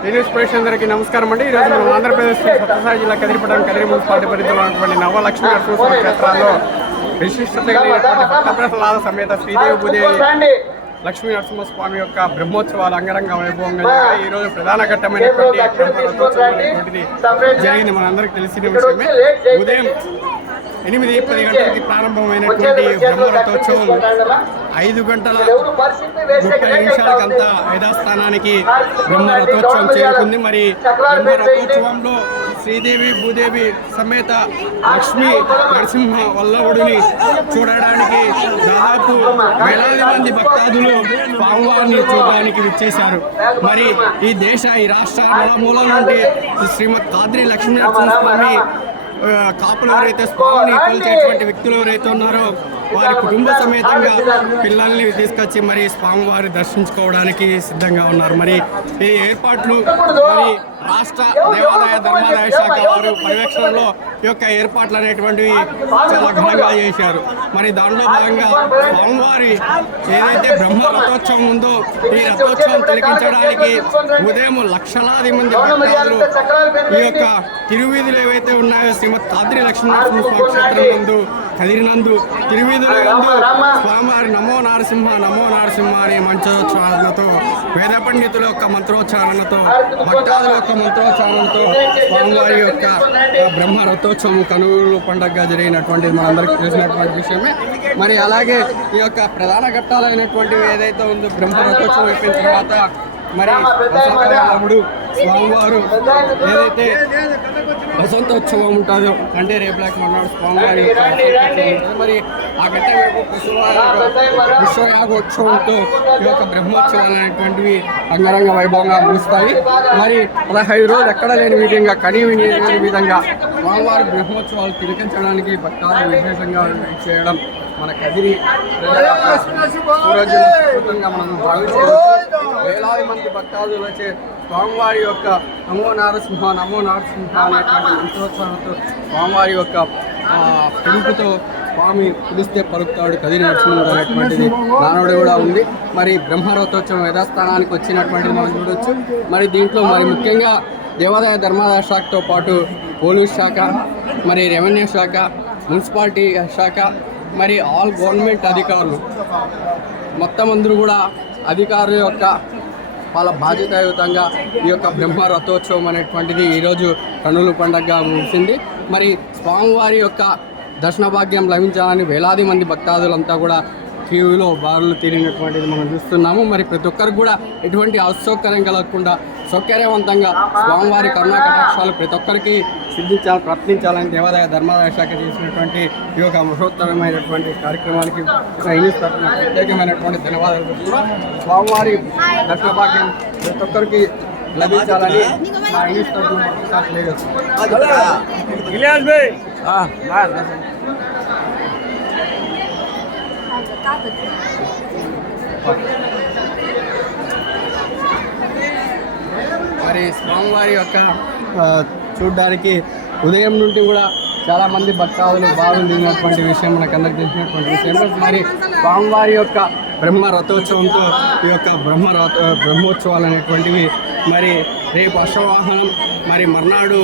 ప్రేక్షకులందరికీ నమస్కారం అండి ఈరోజు మనం ఆంధ్రప్రదేశ్ సత్యసాయి జిల్లా కదిరిపడం కదిరి మున్సిపాలిటీ పరిధిలో ఉన్నటువంటి నవలక్ష్మీ నరసింహ క్షేత్రాల్లో విశిష్టత కలిగినటువంటి సమేత శ్రీదేవి భూదేవి లక్ష్మీ నరసింహస్వామి యొక్క బ్రహ్మోత్సవాలు అంగరంగ వైభవంగా జరిగాయి. ఈ రోజు ప్రధాన ఘట్టమైనటువంటి జరిగింది మనందరికీ తెలిసిన విషయమే ఉదయం ఎనిమిది పది గంటలకి ప్రారంభమైనటువంటి బ్రహ్మరథోత్సవం ఐదు గంటల ముప్పై నిమిషాలకంతా యథాస్థానానికి బ్రహ్మ రథోత్సవం చేరుకుంది. మరి బ్రహ్మ రథోత్సవంలో శ్రీదేవి భూదేవి సమేత లక్ష్మీ నరసింహ వల్లభుడిని చూడడానికి దాదాపు వేలాది మంది భక్తాదులు స్వామివారిని చూడడానికి విచ్చేశారు. మరి ఈ దేశ ఈ రాష్ట్ర నలుమూలల నుండి శ్రీమద్ కాద్రి లక్ష్మీ నరసింహ స్వామి కాపులు ఎవరైతే స్వామిని కొలిచేటువంటి వ్యక్తులు ఎవరైతే ఉన్నారో వారి కుటుంబ సమేతంగా పిల్లల్ని తీసుకొచ్చి మరి స్వామివారి దర్శించుకోవడానికి సిద్ధంగా ఉన్నారు. మరి ఈ ఏర్పాట్లు మరి రాష్ట్ర దేవాదాయ ధర్మాదాయ శాఖ వారు పర్యవేక్షణలో ఈ యొక్క ఏర్పాట్లు అనేటువంటివి చాలా ఘనంగా చేశారు. మరి దానిలో భాగంగా స్వామివారి ఏదైతే బ్రహ్మ రథోత్సవం ఉందో ఈ రథోత్సవం తిలకించడానికి ఉదయం లక్షలాది మంది భక్తులు ఈ యొక్క తిరువీధులు ఏవైతే ఉన్నాయో శ్రీమద్ కాద్రి లక్ష్మీనరసింహ స్వామి క్షేత్రం నందు కదిరినందు తిరువిధులందు స్వామివారి నమో నరసింహ నమో నరసింహ అనే మంచోచ్చారణతో వేద పండితుల యొక్క మంత్రోచ్చారణతో భక్తాదుల యొక్క మంత్రోచ్చారణతో స్వామివారి యొక్క బ్రహ్మ రథోత్సవం కనుగోలు పండగగా జరిగినటువంటి మనందరికీ తెలిసినటువంటి విషయమే. మరి అలాగే ఈ యొక్క ప్రధాన ఘట్టాలైనటువంటివి ఏదైతే ఉందో బ్రహ్మ రథోత్సవం అయిపోయిన తర్వాత మరి వసంతరాముడు స్వామివారు ఏదైతే వసంతోత్సవం ఉంటుందో. అంటే రేపు మన్నాడు స్వామివారి. మరి ఆ పుష్పయాగ- పుష్పయాగోత్సవంతో ఈ యొక్క బ్రహ్మోత్సవాలు అనేటువంటివి అంగరంగ వైభవంగా ముగుస్తాయి. మరి పదహైదు రోజులు ఎక్కడ లేని విధంగా కనీ విని లేని విధంగా స్వామివారి బ్రహ్మోత్సవాలు తిలకించడానికి భక్తాలు విశేషంగా చేయడం మన కదిరి మనం భావించుకోవచ్చు వేలాది మంది భక్తాదులు వచ్చే స్వామివారి యొక్క నమో నారసింహ నమో నారసింహ అనేటువంటి మంత్రోత్సవంతో స్వామివారి యొక్క పెంపుతో పిలుపుతో స్వామి పిలిస్తే పలుకుతాడు కది నరసింహుడు అనేటువంటిది నానుడు కూడా ఉంది. మరి బ్రహ్మరథోత్సవం యథాస్థానానికి వచ్చినటువంటిది మనం చూడొచ్చు. మరి దీంట్లో మరి ముఖ్యంగా దేవాదాయ ధర్మాదాయ శాఖతో పాటు పోలీస్ శాఖ మరి రెవెన్యూ శాఖ మున్సిపాలిటీ శాఖ మరి ఆల్ గవర్నమెంట్ అధికారులు. మొత్తం అందరూ కూడా అధికారుల యొక్క వాళ్ళ బాధ్యతాయుతంగా ఈ యొక్క బ్రహ్మ రథోత్సవం అనేటువంటిది ఈరోజు కన్నుల పండగగా ముగిసింది. మరి స్వామివారి యొక్క దర్శన భాగ్యం లభించాలని వేలాది మంది భక్తాదులంతా కూడా క్యూలో బారులు తీరినటువంటిది మనం చూస్తున్నాము. మరి ప్రతి ఒక్కరికి కూడా ఎటువంటి అసౌకర్యం కలగకుండా సౌకర్యవంతంగా స్వామివారి కరుణా కటాక్షాలు ప్రతి ఒక్కరికి సిద్ధించాలని ప్రయత్నించాలని దేవాదాయ ధర్మాదాయ శాఖ చేసినటువంటి ఈ యొక్క మహోత్తరమైనటువంటి కార్యక్రమానికి సైనిస్ తరఫున ప్రత్యేకమైనటువంటి ధన్యవాదాలు. స్వామివారి దర్శన భాగ్యం ప్రతి ఒక్కరికి లభించాలని మా ఇంగ్లీష్ తరఫున మరి స్వామివారి యొక్క చూడడానికి ఉదయం నుండి కూడా చాలా మంది భక్తాదులు బాగులు దిగినటువంటి విషయం మనకు అందరికి తెలిసినటువంటి విషయం. మరి స్వామివారి యొక్క బ్రహ్మ రథోత్సవంతో ఈ యొక్క బ్రహ్మ రథ బ్రహ్మోత్సవాలు అనేటువంటివి మరి రేపు అశ్వవాహనం మరి మర్నాడు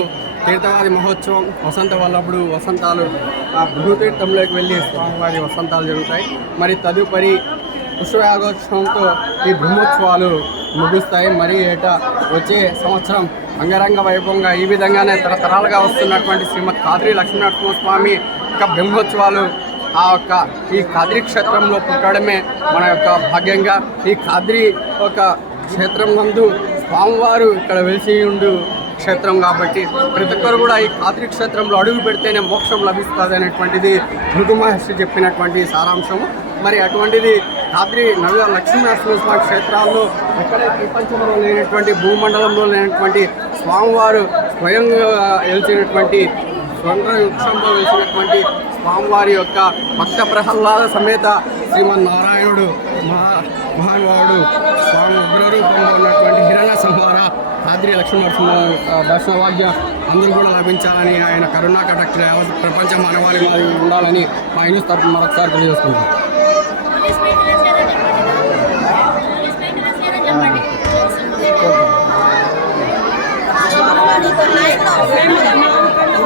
తీర్థవాది మహోత్సవం వసంత వల్లప్పుడు వసంతాలు ఆ భూతీర్థంలోకి వెళ్ళి స్వామివారి వసంతాలు జరుగుతాయి. మరి తదుపరి పుష్పయాగోత్సవంతో ఈ బ్రహ్మోత్సవాలు ముగుస్తాయి. మరి ఏటా వచ్చే సంవత్సరం అంగరంగ వైభవంగా ఈ విధంగానే తరతరాలుగా వస్తున్నటువంటి శ్రీమద్ కాద్రి లక్ష్మీనరసింహస్వామి యొక్క బ్రహ్మోత్సవాలు ఆ యొక్క ఈ కాద్రి క్షేత్రంలో పుట్టడమే మన యొక్క భాగ్యంగా. ఈ కాద్రి ఒక క్షేత్రం నందు స్వామివారు ఇక్కడ వెలిసి ఉండు క్షేత్రం కాబట్టి ప్రతి ఒక్కరు కూడా ఈ కాద్రి క్షేత్రంలో అడుగు పెడితేనే మోక్షం లభిస్తుంది అనేటువంటిది భృగు మహర్షి చెప్పినటువంటి సారాంశము. మరి అటువంటిది కాద్రి నవ లక్ష్మీనరసింహస్వామి క్షేత్రాల్లో ఎక్కడే ప్రపంచంలో లేనటువంటి భూమండలంలో లేనటువంటి స్వామివారు స్వయంగా వెలిచినటువంటి స్వంత వృక్షంలో వెలిసినటువంటి స్వామివారి యొక్క భక్త ప్రహ్లాద సమేత శ్రీమన్నారాయణుడు మహా మహానుభావుడు స్వామి ఉగ్రరూపంలో ఉన్నటువంటి హిరణ్య సంహార ఆద్రి లక్ష్మణ ఆ, అందరూ కూడా లభించాలని ఆయన కరుణాకటాక్ష ప్రపంచ మానవాళి ఉండాలని మా న్యూస్ తరఫున మరొకసారి తెలియజేసుకుంటాం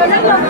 Hey!